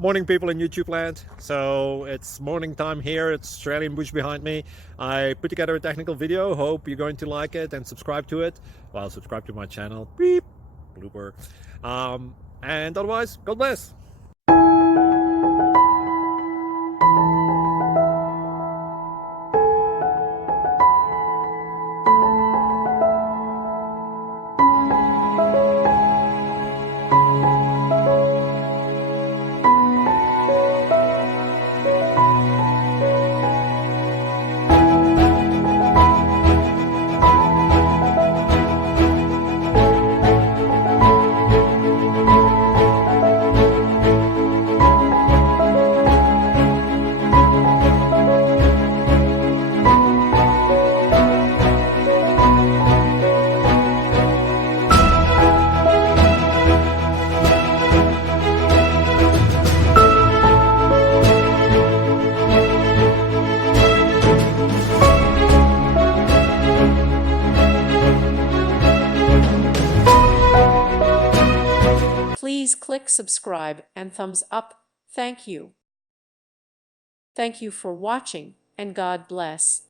Morning, people in YouTube land. So it's morning time here. It's Australian bush behind me. I put together a technical video. Hope you're going to like it and subscribe to it. Well, subscribe to my channel. Beep, blooper. And otherwise, God bless. Please click subscribe and thumbs up. Thank you. Thank you for watching, and God bless.